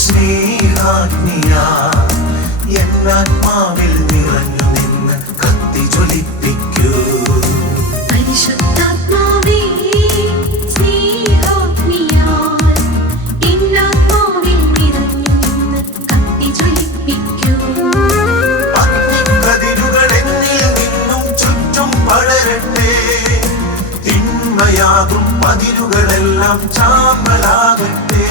സ്നേഹാഗ്നിയാ എന്നാത്മാവിൽ നിറഞ്ഞു നിന്ന് കത്തി ജ്വലിപ്പിക്കൂ. പരിശുദ്ധാത്മാവേ സ്നേഹാഗ്നിയാൽ എന്നാത്മാവിൽ നിറഞ്ഞു നിന്ന് കത്തി ജ്വലിപ്പിക്കൂ. അഗ്നിക്കതിരുകൾ എന്നിൽ നിന്നും ചുറ്റും പടരട്ടെ. തിന്മയാകും മതിലുകളെല്ലാം ചാമ്പലാകട്ടെ.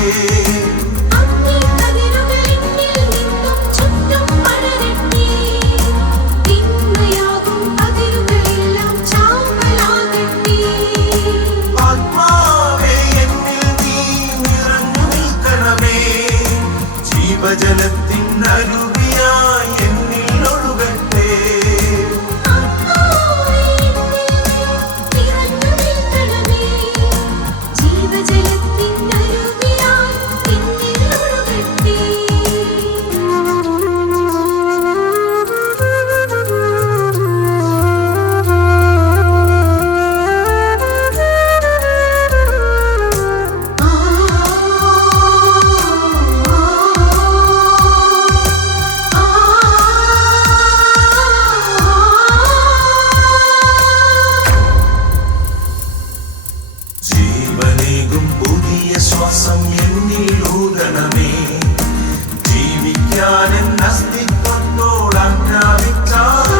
ജീവജലത്തിൻ അരുവിയായി എന്നിൽ ഒഴുകട്ടെ. ജീവനേകും പുതിയ ശ്വാസം എന്നിൽ ഊതണമേ. ജീവിക്കാൻ എൻ അസ്തിത്വത്തോട് ആജ്ഞാപിച്ചാലും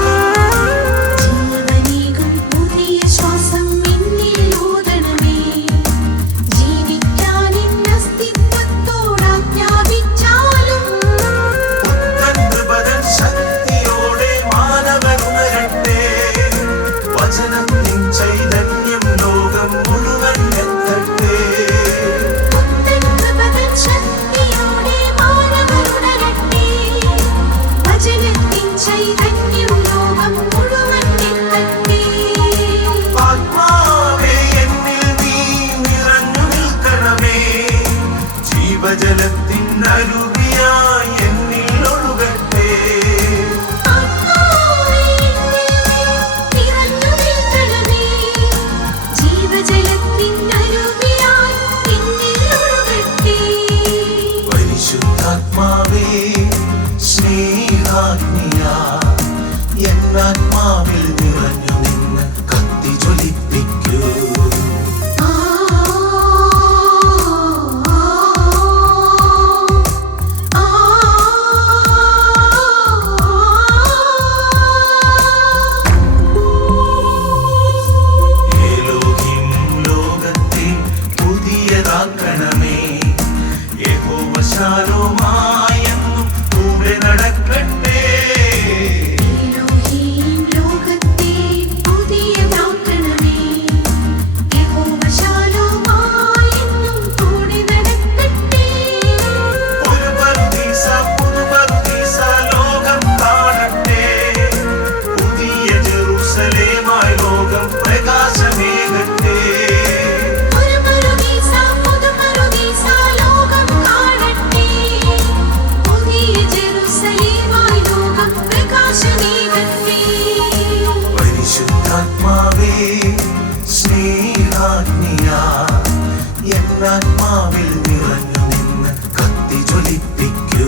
പുത്രൻ ശക്തിയോടെ മാനവനുണരട്ടെ. വചനത്തിൻ ചൈതന്യം ലോകം മുഴുവൻ എത്തട്ടെ. ആത്മാവേ എന്നിൽ നീ നിറഞ്ഞു നിൽക്കണമേ. ജീവജലത്തിൻ അരുവിയായി എന്നിൽ ഒഴുകട്ടെ. പരിശുദ്ധാത്മാവേ സ്നേഹാഗ്നിയാ എന്നാത്മാവിൽ നിറഞ്ഞു നിന്ന് കത്തി ജ്വലിപ്പിക്കൂ. ഏലോഹിം ലോകത്തെ പുതിയതാക്കണമേ. യഹോവ ശാലോമായെന്നും കൂടെ നടക്കട്ടെ. ഒരു പറുദീസ പുതുപറുദീസ ലോകം കാണട്ടെ. പുതിയ ജെറുസലേമായി ലോകം പ്രകാശമേകട്ടെ. പരിശുദ്ധാത്മാവേ സ്നേഹാഗ്നിയാ എന്നാത്മാവിൽ നിറഞ്ഞു നിന്ന് കത്തി ജ്വലിപ്പിക്കൂ.